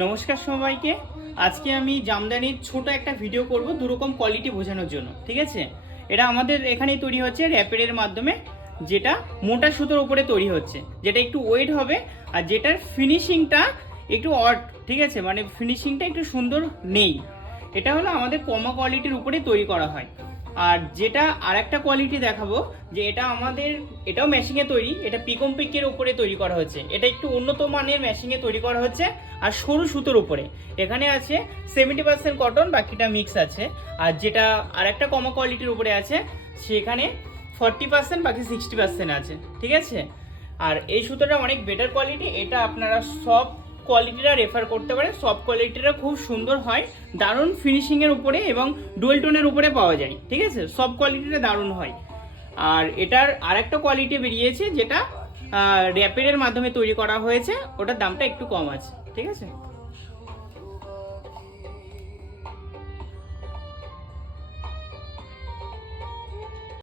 নমস্কার সবাইকে। আজকে আমি জামদানির ছোট একটা ভিডিও করব দুরকম কোয়ালিটি বোঝানোর জন্য। ঠিক আছে, এটা আমাদের এখানেই তৈরি হচ্ছে র্যাপিডের মাধ্যমে, যেটা মোটা সুতোর উপরে তৈরি হচ্ছে, যেটা একটু ওয়েট হবে আর যেটার ফিনিশিংটা একটু অড। ঠিক আছে, মানে ফিনিশিংটা একটু সুন্দর নেই। এটা হলো আমাদের কমা কোয়ালিটির উপরে তৈরি করা হয়। আর যেটা আর একটা কোয়ালিটি দেখাবো, যে এটা আমাদের এটাও মেশিংয়ে তৈরি, এটা পিকম পিকের উপরে তৈরি করা হচ্ছে, এটা একটু উন্নত মানের মেশিংয়ে তৈরি করা হচ্ছে আর সরু সুতোর উপরে। এখানে আছে 70% কটন, বাকিটা মিক্স আছে। আর যেটা আর একটা কমা কোয়ালিটির উপরে আছে, সেখানে 40% বাকি 60% আছে। ঠিক আছে, আর এই সুতোটা অনেক বেটার কোয়ালিটি। এটা আপনারা সব কোয়ালিটিটা রেফার করতে পারেন, সব কোয়ালিটিটা খুব সুন্দর হয়, দারুণ ফিনিশিংয়ের উপরে এবং ডুয়েল টোনের উপরে পাওয়া যায়। ঠিক আছে, সব কোয়ালিটিটা দারুণ হয়। আর এটার আরেকটা কোয়ালিটি বেরিয়েছে, যেটা র্যাপিডের মাধ্যমে তৈরি করা হয়েছে, ওটার দামটা একটু কম আছে। ঠিক আছে।